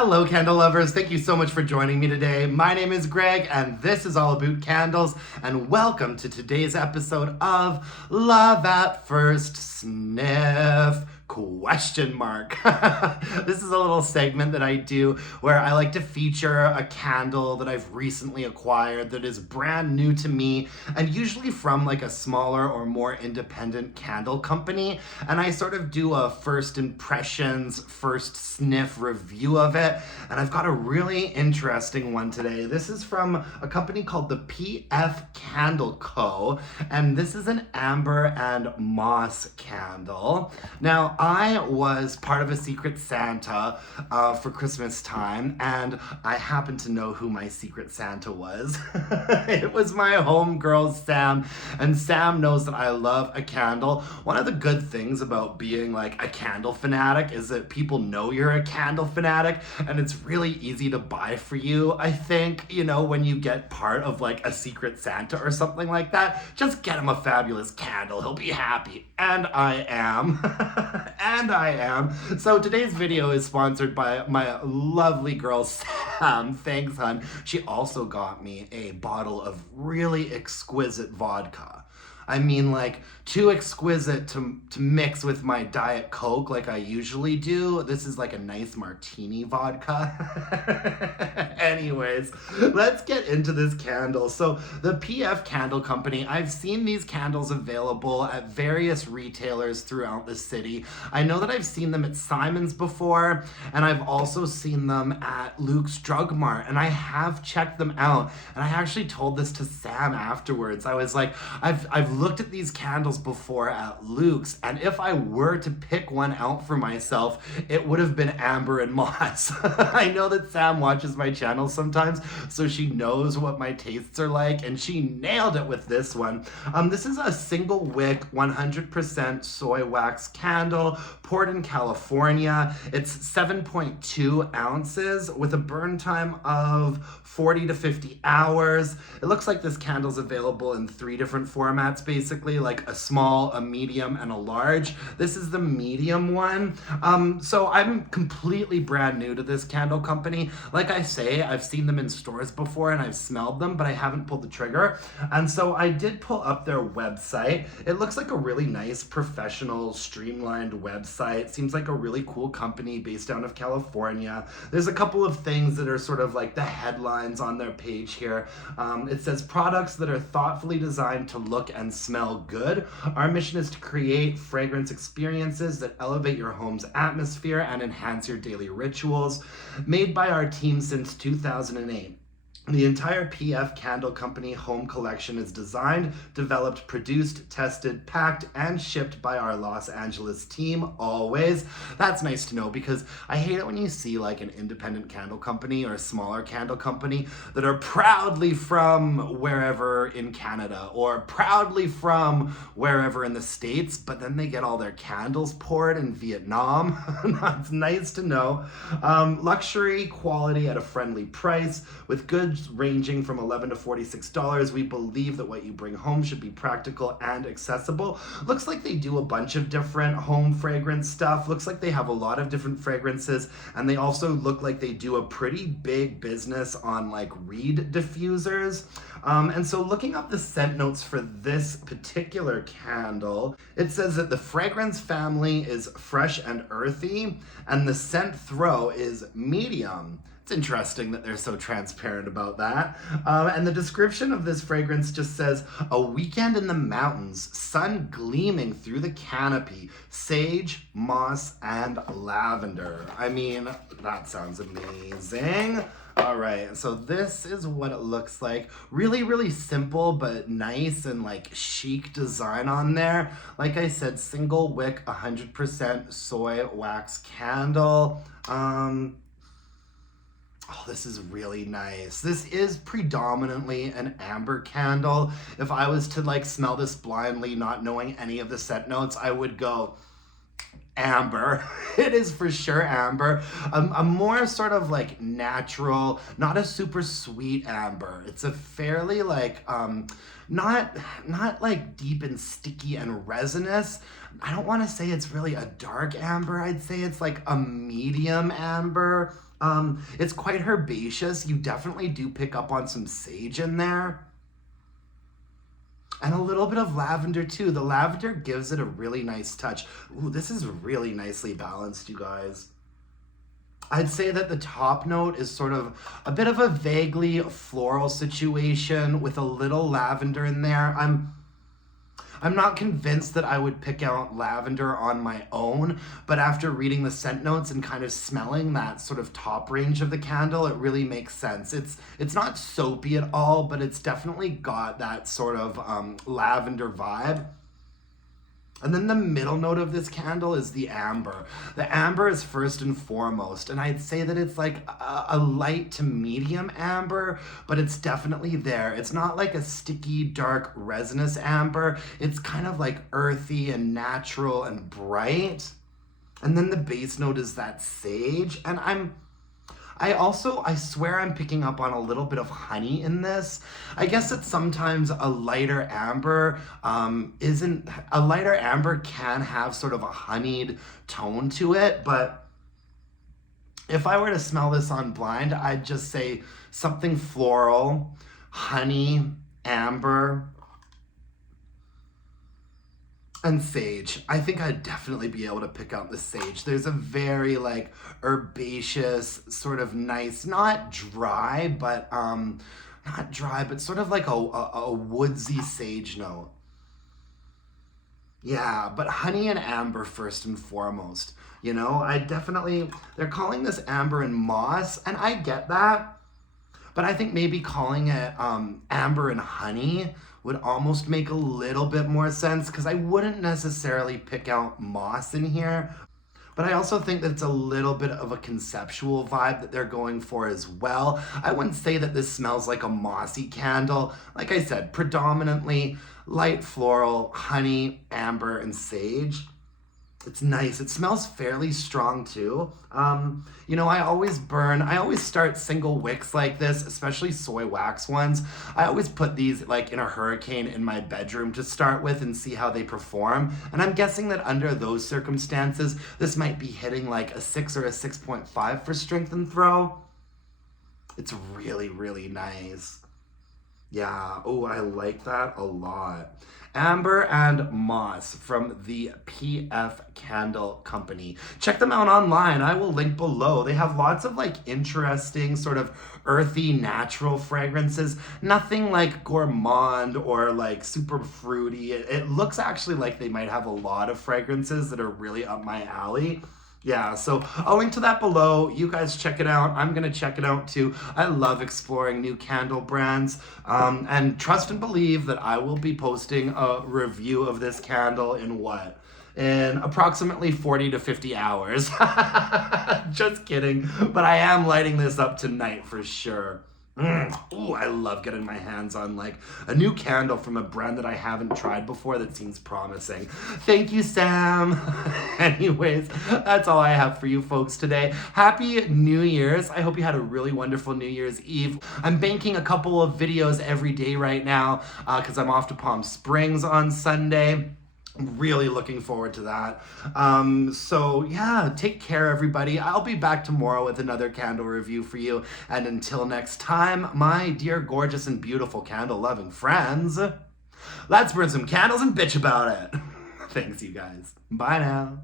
Hello, candle lovers. Thank you so much for joining me today. My name is Greg, and this is all about candles. And welcome to today's episode of Love at First Sniff? Question mark. This is a little segment that I do where I like to feature a candle that I've recently acquired that is brand new to me and usually from like a smaller or more independent candle company. And I sort of do a first impressions, first sniff review of it. And I've got a really interesting one today. This is from a company called the PF Candle Co. And this is an amber and moss candle. Now, I was part of a Secret Santa for Christmas time, and I happen to know who my Secret Santa was. It was my homegirl, Sam, and Sam knows that I love a candle. One of the good things about being like a candle fanatic is that people know you're a candle fanatic, and it's really easy to buy for you, I think, you know, when you get part of like a Secret Santa or something like that. Just get him a fabulous candle. He'll be happy. And I am. And I am. So today's video is sponsored by my lovely girl, Sam. Thanks, hun. She also got me a bottle of really exquisite vodka. I mean, like, too exquisite to mix with my Diet Coke like I usually do. This is like a nice martini vodka. Anyways, let's get into this candle. So the PF Candle Company, I've seen these candles available at various retailers throughout the city. I know that I've seen them at Simon's before, and I've also seen them at Luke's Drug Mart, and I have checked them out. And I actually told this to Sam afterwards. I was like, I've looked at these candles before at Luke's, and if I were to pick one out for myself, it would have been amber and moss. I know that Sam watches my channel sometimes, so she knows what my tastes are like, and she nailed it with this one. This is a single wick 100% soy wax candle poured in California. It's 7.2 ounces with a burn time of 40 to 50 hours. It looks like this candle's available in 3 different formats, basically, like a small, a medium, and a large. This is the medium one. So I'm completely brand new to this candle company. Like I say, I've seen them in stores before and I've smelled them, but I haven't pulled the trigger. And so I did pull up their website. It looks like a really nice, professional, streamlined website. Seems like a really cool company based out of California. There's a couple of things that are sort of like the headlines on their page here. It says products that are thoughtfully designed to look and smell good. Our mission is to create fragrance experiences that elevate your home's atmosphere and enhance your daily rituals. Made by our team since 2008. The entire PF Candle Company home collection is designed, developed, produced, tested, packed, and shipped by our Los Angeles team, always. That's nice to know because I hate it when you see like an independent candle company or a smaller candle company that are proudly from wherever in Canada or proudly from wherever in the States, but then they get all their candles poured in Vietnam. That's nice to know. Luxury quality at a friendly price with goods ranging from $11 to $46. We believe that what you bring home should be practical and accessible. Looks like they do a bunch of different home fragrance stuff. Looks like they have a lot of different fragrances, and they also look like they do a pretty big business on like reed diffusers. And so looking up the scent notes for this particular candle, it says that the fragrance family is fresh and earthy, and the scent throw is medium. It's interesting that they're so transparent about that. And the description of this fragrance just says, a weekend in the mountains, sun gleaming through the canopy, sage, moss, and lavender. I mean, that sounds amazing. All right, so this is what it looks like. Really, really simple, but nice and like chic design on there. Like I said, single wick, 100% soy wax candle. Oh, this is really nice. This is predominantly an amber candle. If I was to like smell this blindly, not knowing any of the scent notes, I would go amber. It is for sure amber. A more sort of like natural, not a super sweet amber. It's a fairly like, not like deep and sticky and resinous. I don't want to say it's really a dark amber. I'd say it's like a medium amber. It's quite herbaceous. You definitely do pick up on some sage in there. And a little bit of lavender too. The lavender gives it a really nice touch. Ooh, this is really nicely balanced, you guys. I'd say that the top note is sort of a bit of a vaguely floral situation with a little lavender in there. I'm not convinced that I would pick out lavender on my own, but after reading the scent notes and kind of smelling that sort of top range of the candle, it really makes sense. It's not soapy at all, but it's definitely got that sort of lavender vibe. And then the middle note of this candle is the amber. The amber is first and foremost, and I'd say that it's like a light to medium amber, but it's definitely there. It's not like a sticky, dark, resinous amber. It's kind of like earthy and natural and bright. And then the base note is that sage, and I swear I'm picking up on a little bit of honey in this. I guess that sometimes a lighter amber a lighter amber can have sort of a honeyed tone to it, but if I were to smell this on blind, I'd just say something floral, honey, amber, and sage. I think I'd definitely be able to pick out the sage. There's a very like herbaceous, sort of nice, not dry, but sort of like a woodsy sage note. Yeah, but honey and amber first and foremost. You know, they're calling this amber and moss, and I get that. But I think maybe calling it amber and honey would almost make a little bit more sense, because I wouldn't necessarily pick out moss in here. But I also think that it's a little bit of a conceptual vibe that they're going for as well. I wouldn't say that this smells like a mossy candle. Like I said, predominantly light floral, honey, amber, and sage. It's nice. It smells fairly strong too. You know, I always start single wicks like this, especially soy wax ones. I always put these like in a hurricane in my bedroom to start with and see how they perform. And I'm guessing that under those circumstances, this might be hitting like a 6 or a 6.5 for strength and throw. It's really, really nice. Yeah, oh, I like that a lot. Amber and Moss from the PF Candle Company. Check them out online. I will link below. They have lots of like interesting sort of earthy, natural fragrances. Nothing like gourmand or like super fruity. It looks actually like they might have a lot of fragrances that are really up my alley. Yeah, so I'll link to that below. You guys check it out. I'm going to check it out too. I love exploring new candle brands. And trust and believe that I will be posting a review of this candle in approximately 40 to 50 hours. Just kidding. But I am lighting this up tonight for sure. Ooh, I love getting my hands on like a new candle from a brand that I haven't tried before that seems promising. Thank you, Sam. Anyways, that's all I have for you folks today. Happy New Year's. I hope you had a really wonderful New Year's Eve. I'm banking a couple of videos every day right now because I'm off to Palm Springs on Sunday. I'm really looking forward to that. So yeah, take care everybody. I'll be back tomorrow with another candle review for you. And until next time, my dear gorgeous and beautiful candle loving friends, let's burn some candles and bitch about it. Thanks you guys. Bye now.